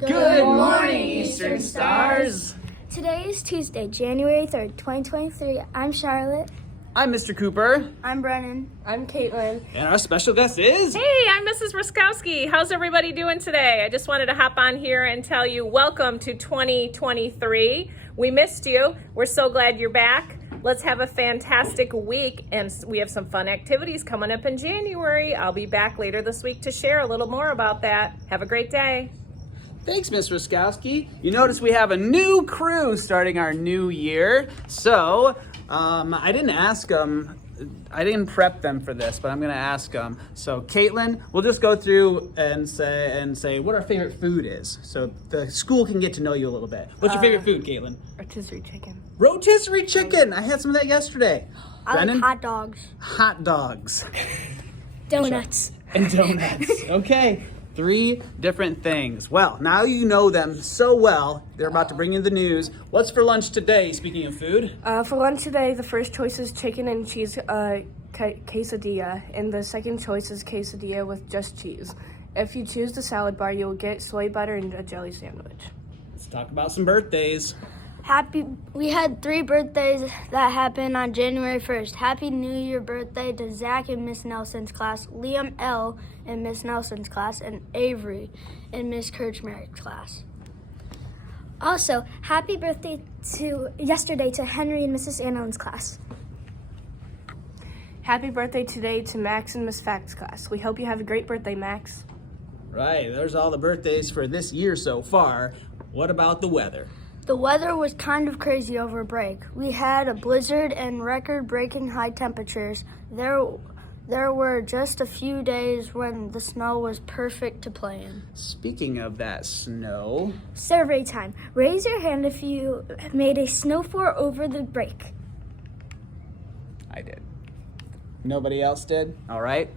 Good morning, Eastern Stars. Today is Tuesday, January 3rd, 2023. I'm Charlotte. I'm Mr. Cooper. I'm Brennan. I'm Caitlin. And our special guest is... Hey, I'm Mrs. Ruskowski. How's everybody doing today? I just wanted to hop on here and tell you welcome to 2023. We missed you. We're so glad you're back. Let's have a fantastic week, and we have some fun activities coming up in January. I'll be back later this week to share a little more about that. Have a great day. Thanks, Miss Ruskowski. You notice we have a new crew starting our new year. So, I didn't ask them, I didn't prep them for this, but I'm going to ask them. So, Caitlin, we'll just go through and say what our favorite food is, so the school can get to know you a little bit. What's your favorite food, Caitlin? Rotisserie chicken. Rotisserie chicken. I had some of that yesterday. I Brennan? like hot dogs. Hot dogs. Donuts. And donuts. Okay. 3 different things. Well, now you know them so well. They're about to bring you the news. What's for lunch today, speaking of food? For lunch today, the first choice is chicken and cheese quesadilla, and the second choice is quesadilla with just cheese. If you choose the salad bar, you'll get soy butter and a jelly sandwich. Let's talk about some birthdays. We had 3 birthdays that happened on January 1st. Happy New Year birthday to Zach in Miss Nelson's class, Liam L. in Miss Nelson's class, and Avery in Miss Kirchmerrick's class. Also, happy birthday yesterday to Henry in Mrs. Annalyn's class. Happy birthday today to Max in Miss Fact's class. We hope you have a great birthday, Max. Right, there's all the birthdays for this year so far. What about the weather? The weather was kind of crazy over break. We had a blizzard and record-breaking high temperatures. There were just a few days when the snow was perfect to play in. Speaking of that snow... Survey time. Raise your hand if you made a snow fort over the break. I did. Nobody else did? All right.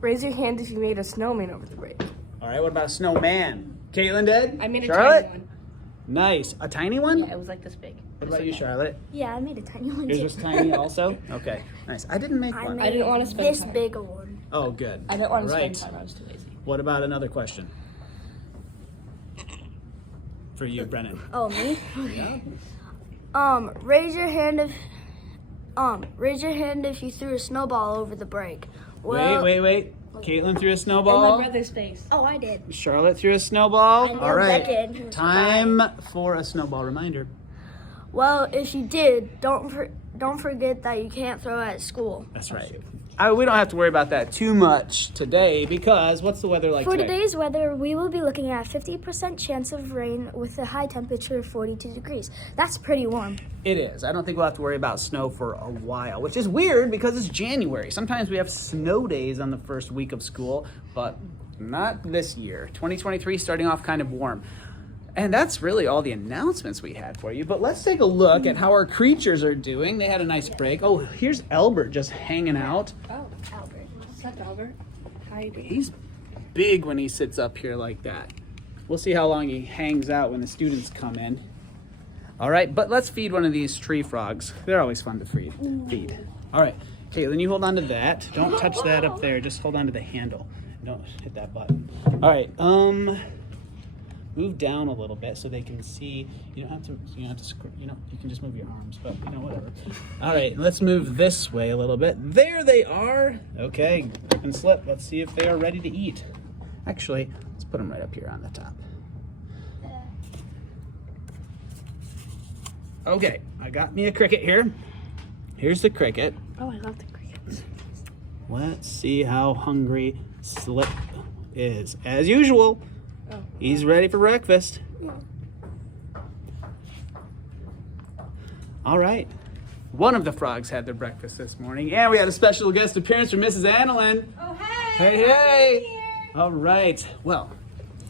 Raise your hand if you made a snowman over the break. All right, what about a snowman? Caitlin did? I made a Charlotte? tiny one. Nice. A tiny one? Yeah, it was like this big. What about you, Charlotte? Yeah, I made a tiny one Yours too. was tiny also? Okay, nice. I didn't make one. I didn't want to spend this time. big a one. Oh, good. I didn't want to Right. spend time. I was too lazy. What about another question? For you, Brennan. Oh, me? Yeah. Raise your hand if you threw a snowball over the break. Well, Wait. Caitlin threw a snowball. brother's face. Oh, I did. Charlotte threw a snowball. I know All right. Beckett. Time for a snowball reminder. Well, if you did, don't forget that you can't throw at school. That's right. We don't have to worry about that too much today because what's the weather like For today? today's weather, we will be looking at 50% chance of rain with a high temperature of 42 degrees. That's pretty warm. It is. I don't think we'll have to worry about snow for a while, which is weird because it's January. Sometimes we have snow days on the first week of school, but not this year. 2023 starting off kind of warm. And that's really all the announcements we had for you. But let's take a look at how our creatures are doing. They had a nice break. Oh, here's Albert just hanging out. Oh, Albert. What's up, Albert? How you doing? He's big when he sits up here like that. We'll see how long he hangs out when the students come in. All right, but let's feed one of these tree frogs. They're always fun to feed. All right, Caitlin, you hold on to that. Don't touch that up there. Just hold on to the handle. Don't hit that button. All right, move down a little bit so they can see. You don't have to you can just move your arms, but whatever. All right, let's move this way a little bit. There they are. Okay, grip and slip. Let's see if they are ready to eat. Actually, let's put them right up here on the top. Okay, I got me a cricket here. Here's the cricket. Oh, I love the crickets. Let's see how hungry Slip is. As usual, he's ready for breakfast. All right. One of the frogs had their breakfast this morning, and we had a special guest appearance from Mrs. Annalyn. Oh, hey! Hey! All right. Well,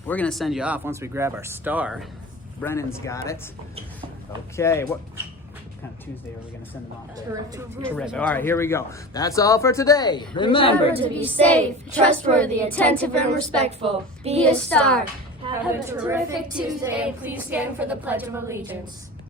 we're going to send you off once we grab our star. Brennan's got it. Okay. What kind of Tuesday are we going to send them off there? Terrific. All right, here we go. That's all for today. Remember to be safe, trustworthy, attentive, and respectful. Be a star. Have a terrific Tuesday, and please stand for the Pledge of Allegiance.